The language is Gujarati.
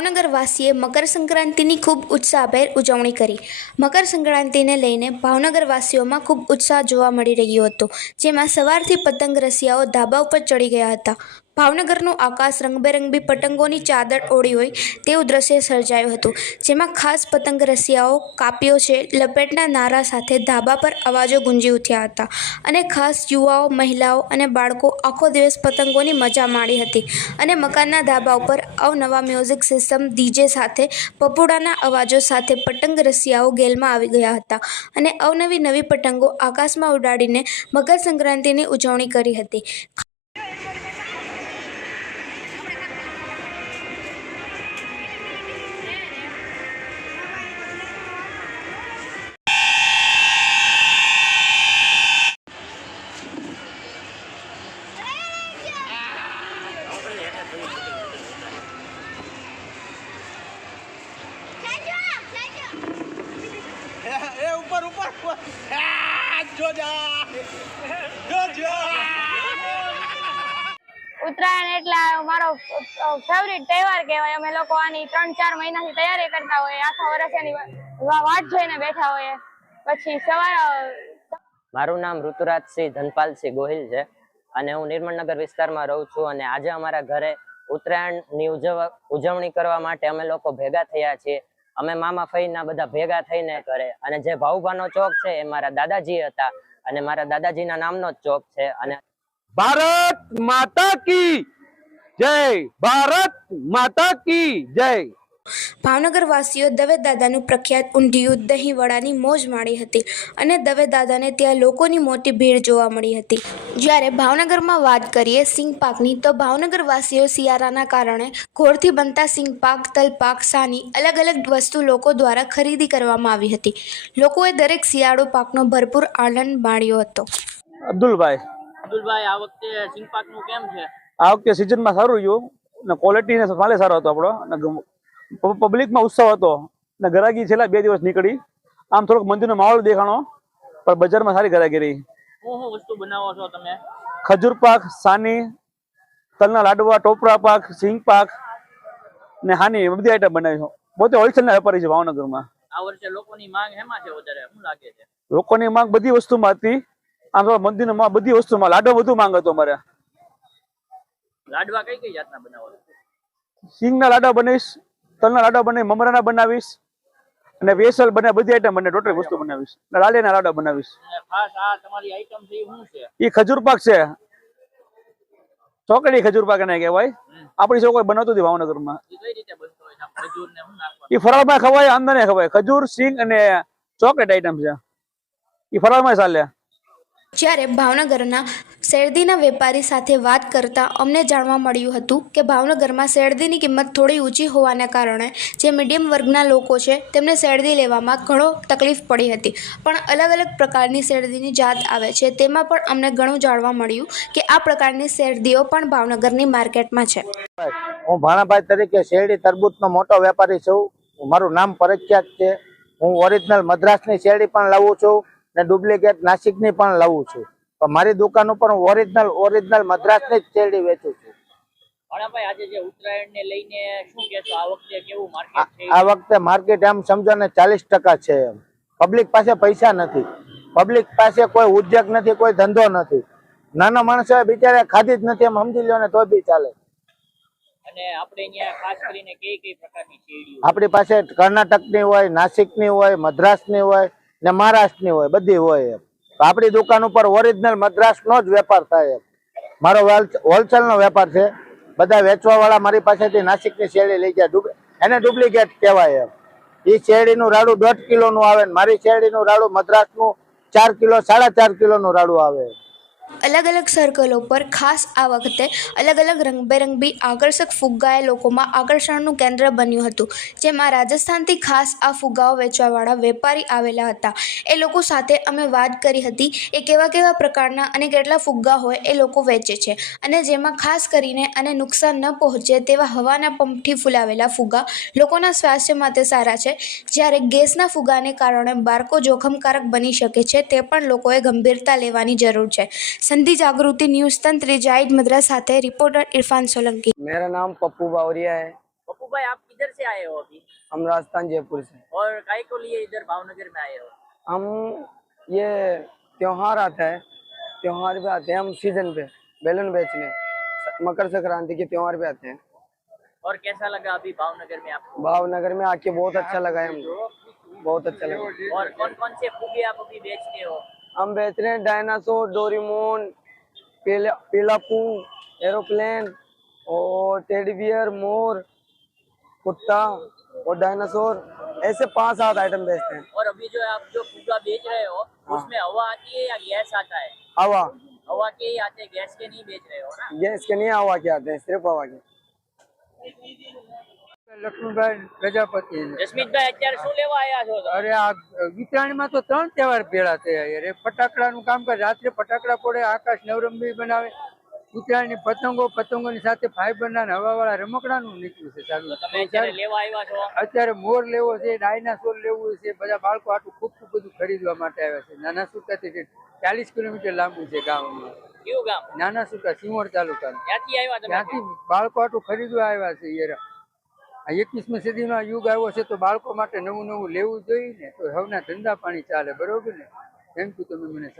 ભાવનગરવાસીએ મકર સંક્રાંતિની ખૂબ ઉત્સાહભેર ઉજવણી કરી। મકર સંક્રાંતિને લઈને ભાવનગરવાસીઓમાં ખૂબ ઉત્સાહ જોવા મળી રહ્યો હતો, જેમાં સવારથી પતંગ રસિયાઓ ધાબા ઉપર ચડી ગયા હતા। ભાવનગરનું આકાશ રંગબેરંગી પતંગોની ચાદર ઓળી હોય તેવું દ્રશ્ય સર્જાયું હતું, જેમાં ખાસ પતંગ રસિયાઓ કાપ્યો છે લપેટના નારા સાથે ધાબા પર અવાજો ગુંજી ઉઠ્યા હતા અને ખાસ યુવાઓ, મહિલાઓ અને બાળકો આખો દિવસ પતંગોની મજા માણી હતી અને મકાનના ધાબા ઉપર અવનવા મ્યુઝિક સિસ્ટમ ડીજે સાથે પપોડાના અવાજો સાથે પતંગ રસિયાઓ ગેલમાં આવી ગયા હતા અને અવનવી નવી પતંગો આકાશમાં ઉડાડીને મકર સંક્રાંતિની ઉજવણી કરી હતી। ऊपर ऊपर जो जा ઉત્તરાયણ એટલે મારો ફેવરિટ તહેવાર કહેવાય। અમે લોકો આની 3-4 મહિનાથી તૈયારી કરતા હોઈએ, આખા વર્ષ એની વાટ જોઈને બેઠા હોઈએ। પછી મારું નામ ઋતુરાજસિંહ ધનપાલસિંહ ગોહિલ છે અને હું નિર્મળનગર વિસ્તારમાં રહું છું અને આજે અમારા ઘરે ઉત્તરાયણની ઉજવણી કરવા માટે અમે લોકો ભેગા થયા છીએ। અમે મામા ફઈના બધા ભેગા થઈને ઘરે, અને જે ભાઉભાનો ચોક છે એ મારા દાદાજી હતા અને મારા દાદાજીના નામનો જ ચોક છે। અને भारत माता की जय, भारत माता की जय। ભાવનગરવાસીઓ દવે દાદાનું પ્રખ્યાત ઊંધિયું દહીં વડાની મોજ માણી હતી અને દવે દાદાને ત્યાં લોકોની મોટી ભીડ જોવા મળી હતી। જ્યારે ભાવનગરમાં વાત કરીએ સિંગ પાકની, તો ભાવનગરવાસીઓ શિયાળાના કારણે ઘોરથી બનતા સિંગ પાક, તલ પાક, સાની અલગ અલગ વસ્તુ લોકો દ્વારા ખરીદી કરવામાં આવી હતી। લોકોએ દરેક શિયાળુ પાકનો ભરપૂર આનંદ માણ્યો હતો। અબ્દુલભાઈ, આ વખતે સિંગ પાકનું કેમ છે? આ વખતે સિઝનમાં સારું રહ્યું ને ક્વોલિટી ને માલે સારો હતો આપણો, અને પબ્લિકમાં ઉત્સાહ હતો ને ગરાગી છેલ્લા 2 દિવસ નીકળી। આમ થોડોક મંદિરનો માહોલ દેખાણો, પણ બજારમાં સારી ગરાગી રહી। શું વસ્તુ બનાવો છો તમે? ખજૂર પાક, સાની, તલના લાડવા, ટોપરા પાક, સિંગ પાક ને હાની બધી આઈટમ બનાવી છે। પોતે હોલસેલના વેપારી છે ભાવનગરમાં। આ વર્ષે લોકોની માંગ હેમાં છે વધારે, શું લાગે છે? લોકોની માંગ બધી વસ્તુમાં હતી। આમ તો મંદિરમાં બધી વસ્તુમાં લાડવા વધુ માંગ હતો અમારે। લાડવા કઈ કઈ જાતના બનાવો છો? સિંગના લાડવા બનાવીશ, તલના લાડવા બનાવી, મમરાના બનાવીશ અને વેસલ બને, બધી આઈટમ બને, ટોટલ વસ્તુ બનાવીશ અને લાલીના લાડવા બનાવીશ। ખાસ આ તમારી આઈટમ છે એ શું છે? એ ખજૂર પાક છે, ચોકડી ખજૂર પાક એને કહેવાય। આપણી સૌ કોઈ બનાવતું હતી ભાવનગરમાં। એ કઈ રીતે બનતો હોય છે? ખજૂર ને શું નાખવાનું? એ ફરાળમાં ખવાય, અંદરને ખવાય। ખજૂર, સિંગ અને ચોકલેટ આઈટમ છે, એ ફરાળમાં ચાલે। જ્યારે ભાવનગરના શેરડીના વેપારી સાથે વાત કરતા અમને જાણવા મળ્યું હતું કે ભાવનગરમાં શેરડીની કિંમત થોડી ઊંચી હોવાના કારણે જે મીડિયમ વર્ગના લોકો છે તેમને શેરડી લેવામાં ઘણો તકલીફ પડી હતી, પણ અલગ અલગ પ્રકારની શેરડીની જાત આવે છે, તેમાં પણ અમને ઘણું જાણવા મળ્યું કે આ પ્રકારની શેરડીઓ પણ ભાવનગરની માર્કેટમાં છે। હું ભાણાભાઈ તરીકે શેરડી તરબૂચનો મોટો વેપારી છું। મારું નામ પ્રખ્યાત છે। હું ઓરિજિનલ મદ્રાસની શેરડી પણ લાવું છું ને ડુપ્લિકેટ નાસિકની પણ લાવું છું, પણ મારી દુકાન ઉપર હું ઓરિજિનલ મદ્રાસની જ શેરડી વેચું છું। ભાણાભાઈ, આજે જે ઉત્તરાયણ ને લઈને શું કહેશો? આ વખતે કેવું માર્કેટ છે? આ વખતે માર્કેટ એમ સમજો ને 40% છે। પબ્લિક પાસે પૈસા નથી, પબ્લિક પાસે કોઈ ઉદ્યોગ નથી, કોઈ ધંધો નથી। નાના માણસો બિચારા ખાધી જ નથી એમ સમજી લો ને તો બી ચાલે। અને આપણે અહીંયા ખાસ કરીને કઈ પ્રકારની શેરડીઓ? આપણી પાસે કર્ણાટકની હોય, નાસિકની હોય, મદ્રાસની હોય ને મહારાષ્ટ્રની હોય, બધી હોય। આપણી દુકાન ઉપર ઓરિજિનલ મદ્રાસનો જ વેપાર થાય। મારો હોલસેલનો વેપાર છે। બધા વેચવા વાળા મારી પાસેથી નાસિકની શેરડી લઈ જાય, એને ડુપ્લિકેટ કહેવાય। એ શેરડીનું રાડું 1.5 કિલોનું આવે ને મારી શેરડીનું રાડું મદ્રાસનું 4 કિલો 4.5 કિલોનું રાડું આવે। અલગ અલગ સર્કલો પર ખાસ આ વખતે અલગ અલગ રંગબેરંગી આકર્ષક ફુગ્ગાએ લોકોમાં આકર્ષણનું કેન્દ્ર બન્યું હતું, જેમાં રાજસ્થાનથી ખાસ આ ફુગ્ગાઓ વેચવાવાળા વેપારી આવેલા હતા। એ લોકો સાથે અમે વાત કરી હતી એ કેવા પ્રકારના અને કેટલા ફુગ્ગા હોય એ લોકો વેચે છે, અને જેમાં ખાસ કરીને અને નુકસાન ન પહોંચે તેવા હવાના પંપથી ફૂલાવેલા ફુગ્ગા લોકોના સ્વાસ્થ્ય માટે સારા છે, જ્યારે ગેસના ફુગ્ગાને કારણે બાળકો જોખમકારક બની શકે છે, તે પણ લોકોએ ગંભીરતા લેવાની જરૂર છે। संधि जागृति न्यूज़ तंत्र जाहिद मद्रास साथे रिपोर्टर इरफान सोलंकी। मेरा नाम पप्पू बावरिया है। પપ્પુ भाई आप किधर से आए हो अभी हम राजस्थान जयपुर से। और काय को लिए इधर भावनगर में आए हो? हम ये त्योहार आता है, त्योहार पे आते हैं हम सीजन पे बैलून बेचने, मकर संक्रांति के त्योहार पे आते हैं। और कैसा लगा अभी भावनगर में आपको? भावनगर में आके बहुत अच्छा लगा है हमको, बहुत अच्छा लगा। और कौन कौन से फुगे आप अभी बेचते हो? हम बेच रहे हैं डायनासोर, डोरेमोन, पीला पू, एरोप्लेन और टेडी बियर, मोर, कुत्ता और डायनासोर, ऐसे 5-7 आइटम बेचते हैं। और अभी जो आप जो फुगा बेच रहे हो उसमें हवा आती है या गैस आता है? हवा, हवा के ही आते हैं, गैस के नहीं बेच रहे हो ना? गैस के नहीं हवा के आते हैं, सिर्फ हवा के। લક્ષ્મીભાઈ પ્રજાપતિ જસમીતભાઈ અત્યારે શું લેવા આવ્યા છો તમે? અરે આ ઉત્તરાયણમાં તો 3 તહેવાર ભેળા થયા યાર એ ફટાકડાનું કામ કરે રાત્રે ફટાકડા ફોડે આકાશ નવરંગી બનાવે ઉત્તરાયણની પતંગોની સાથે ફાઈબરના ને હવાવાળા રમકડાનું નીકળ્યું છે ચાલુ તમે અત્યારે લેવા આવ્યા છો? અત્યારે મોર લેવો છે ડાયનાસોર લેવું છે બધા બાળકો આટલું ખૂબ બધું ખરીદવા માટે આવ્યા છે નાના સુકાથી 40 કિલોમીટર લાંબુ છે ગામમાં કયું ગામ? નાના સુકા સિંહોર તાલુકાનું ક્યાંથી આવ્યા તમે? ત્યાંથી બાળકો આટલું ખરીદવા આવ્યા છે યાર આ 21મી સદીનો યુગ આવ્યો છે તો બાળકો માટે નવું લેવું જોઈએ ને તો હવના ધંધા પાણી ચાલે બરોબર ને થેન્ક યુ તમે મને